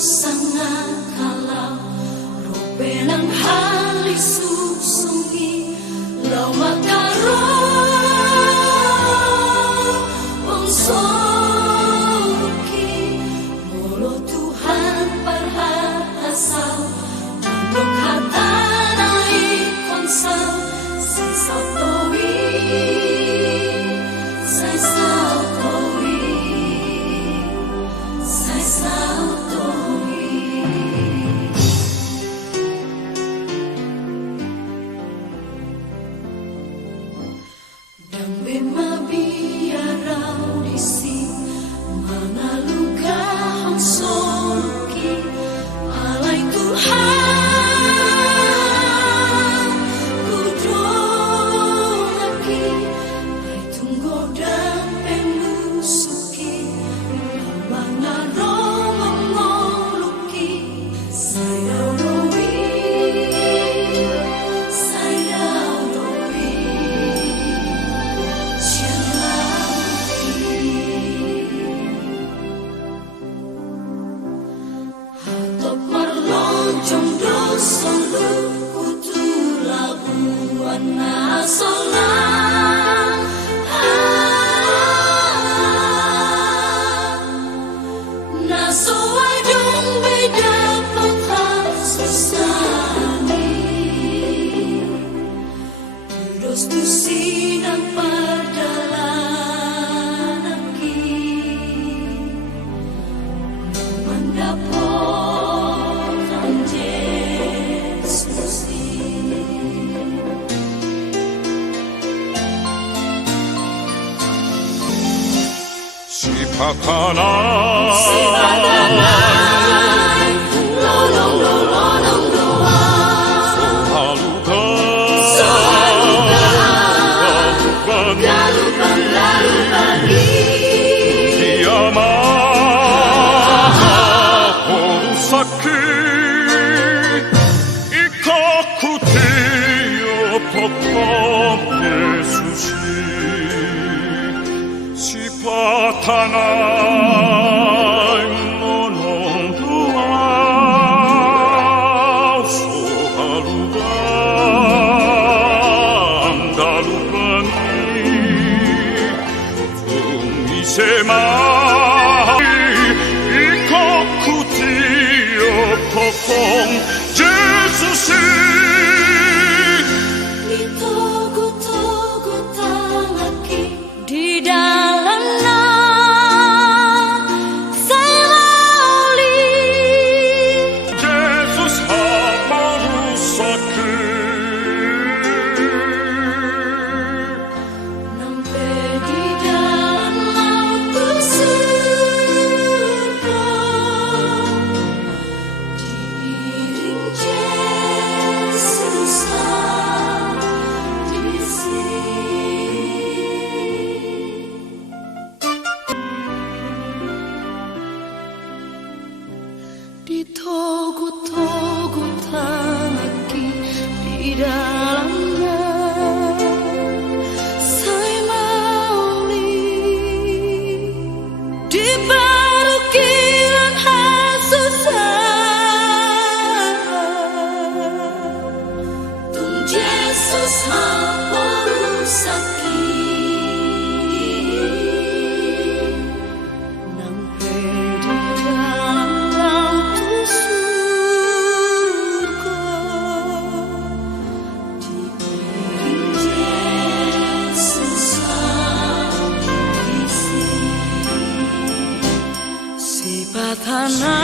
sangat kalau robenang hali susungi lau makaro bongsoki molo Tuhan parhasau manuk hatanai konsau sisau towi sai sao towi sai sao towi dang bema biarau disi mangaluga hansoluki alai Tuhan kudolaki ai tunggu dan penusuki mana romo moluki saya rowi Hatok marlonjong doson lu kutu labuan nasolan naso wadong beda potah susani Dos tusinan perdalanaki Mendapotan Yesus Sipatanay lolong doa Sohaluga galupan Tiamaha porusaki Ikakuti opokom Yesusi Sipatanay monong doa Sohaluga andalupani Tumisemai ikokuti opokong Yesusi Ditogo-togo tangaki di dalamnya saya lauli Yesus hamarusaki nampe di dalam laut surga diiring Yesus di sini Ditogo-togo tangaki di dalamnya saya mauli di parukilan hasusah Tung Yesus haporusaki Nampe di dalam laut surga diiring Yesus di sini Sipatanay